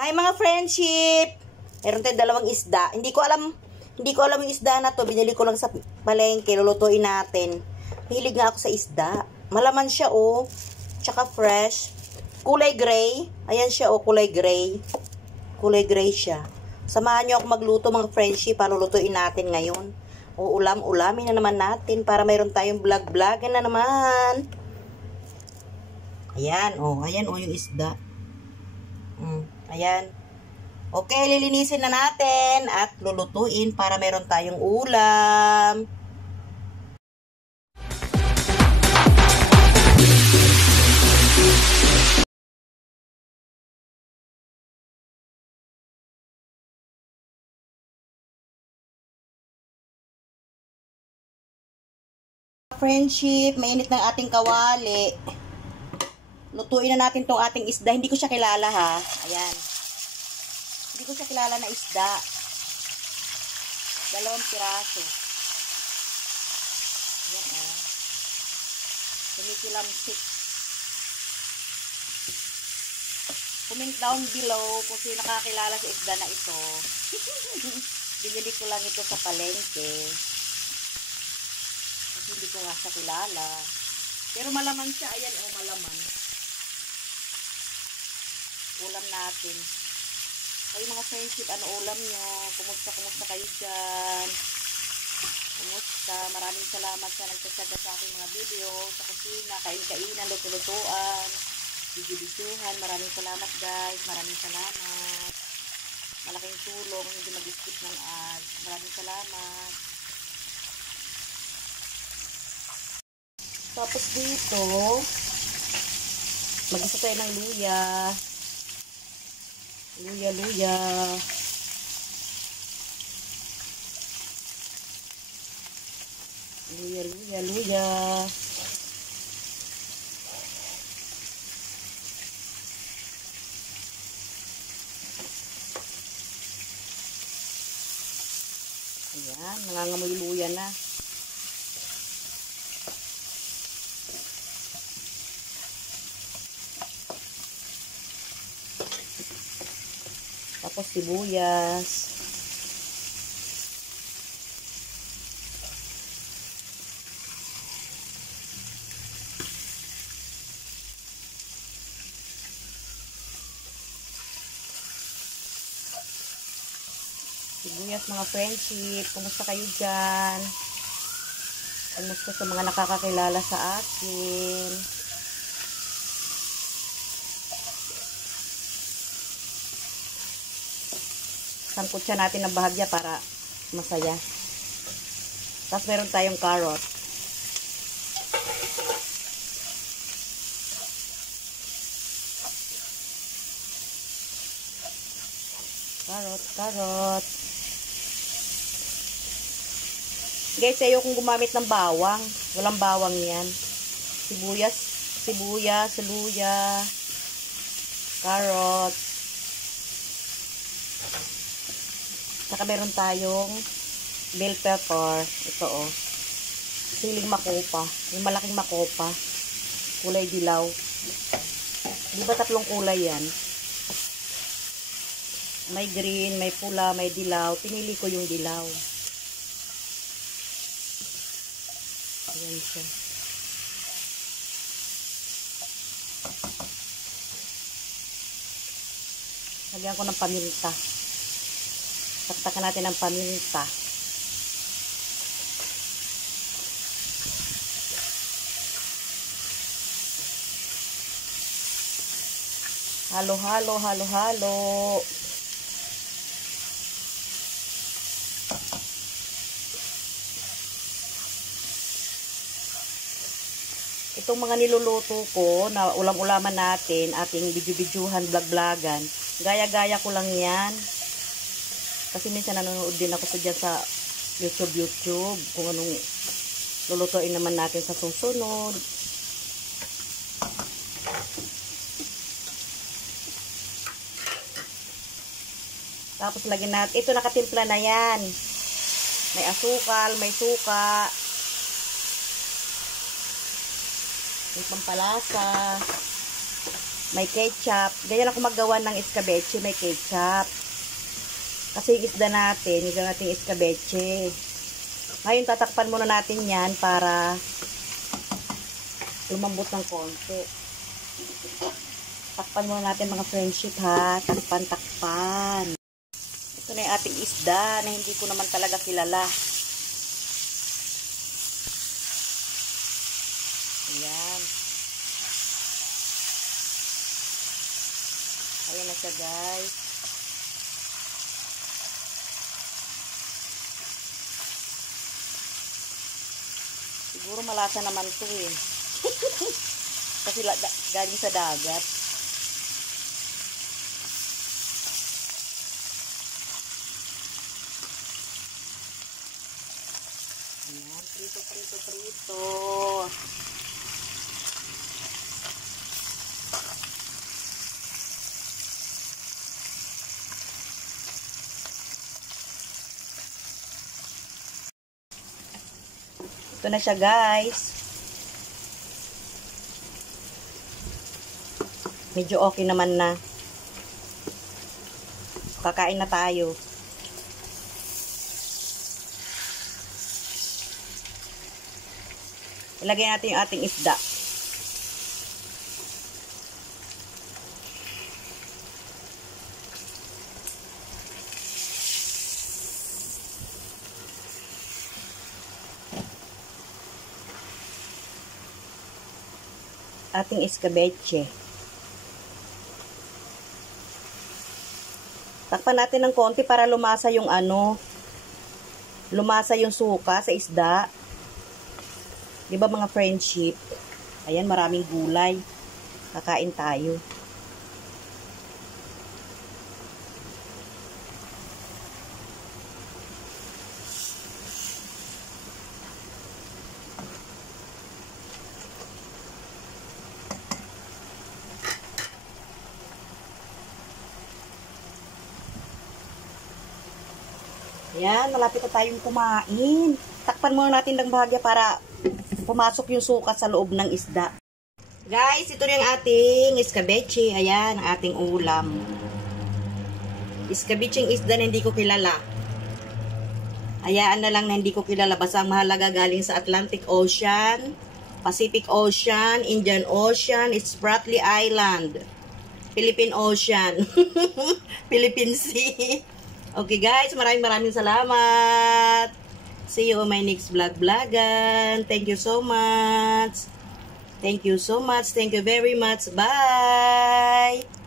Hi mga friendship! Meron tayong dalawang isda. Hindi ko alam yung isda na to. Binili ko lang sa palengke. Lulutuin natin. Hilig nga ako sa isda. Malaman siya oh. Tsaka fresh. Kulay gray. Ayan siya oh, kulay gray. Kulay gray siya. Samahan nyo ako magluto mga friendship. Lulutuin natin ngayon. O ulamin na naman natin para mayroon tayong vlog-vlogan na naman. Ayan oh yung isda. Ayan. Okay, lilinisin na natin at lulutuin para meron tayong ulam. Friendship, mainit ng ating kawali. Lutuin na natin tong ating isda. Hindi ko siya kilala ha. Ayan. Hindi ko siya kilala na isda. 2 piraso. Ayan oh. Tumikilamsik. Comment down below kung sino nakakilala sa isda na ito. Binili ko lang ito sa palengke. Kasi hindi ko nga siya kilala. Pero malaman siya. Ayan oh, malaman. Ulam natin. Kayo mga friendship, ano ulam nyo? Kumusta kayo dyan? Kumusta? Maraming salamat sa nagtataga sa aking mga video, sa kusina, kain-kainan, luto-lutuan, video-videohan. Maraming salamat guys. Maraming salamat. Malaking tulong, hindi mag-skip ng ads. Maraming salamat. Tapos dito, mag-isa tayo ng luya. Luya. Ayan, nangangamoy luya na. Tapos sibuyas. Sibuyas mga friendship. Kumusta kayo dyan? Kumusta sa mga nakakakilala sa akin? Sangkot siya natin ng bahagya para masaya. Tapos meron tayong carrot. Carrot. Guys, ayokong gumamit ng bawang. Walang bawang yan. Sibuyas, luya, carrot. Saka meron tayong bell pepper. Ito oh. Siling makopa. Yung malaking makopa. Kulay dilaw. Di ba 3 kulay yan? May green, may pula, may dilaw. Pinili ko yung dilaw. Ayan siya. Lagyan ko ng paminta. Taktakan natin ang paminta. Halo. Itong mga niluluto ko na ulam-ulaman natin, ating video-videohan, vlog-vlogan, gaya-gaya ko lang yan. Kasi minsan nanonood din ako dyan sa YouTube kung anong lulutuin naman natin sa susunod. Tapos lagyan natin, ito nakatimpla na yan. May asukal, may suka. May pampalasa. May ketchup. Ganyan ako maggawa ng escabeche, may ketchup. Kasi yung isda natin escabeche. Ngayon, tatakpan muna natin yan para lumambot ng konti. Takpan muna natin mga friendship ha. Takpan. Ito na yung ating isda na hindi ko naman talaga kilala. Ayan. Ayan na siya, guys. Siguro malasa naman to eh. Kasi galing sa dagat. Ayan, prito. Ito na siya, guys. Medyo okay naman na. Kakain na tayo. Ilagay natin yung ating isda. Ating escabeche. Takpan natin ng konti para lumasa yung lumasa yung suka sa isda. 'Di ba mga friendship? Ayan, maraming gulay. Kakain tayo. Ayan, malapit na tayong kumain. Takpan muna natin ng bahagya para pumasok yung suka sa loob ng isda. Guys, ito na yung ating escabeche. Ayan, ang ating ulam. Escabeche yung isda na hindi ko kilala. Hayaan na lang na hindi ko kilala. Basta ang mahalaga galing sa Atlantic Ocean, Pacific Ocean, Indian Ocean, Spratly Island, Philippine Ocean, Philippine Sea. Okay guys, maraming salamat. See you on my next vlogan. Thank you so much. Thank you very much. Bye.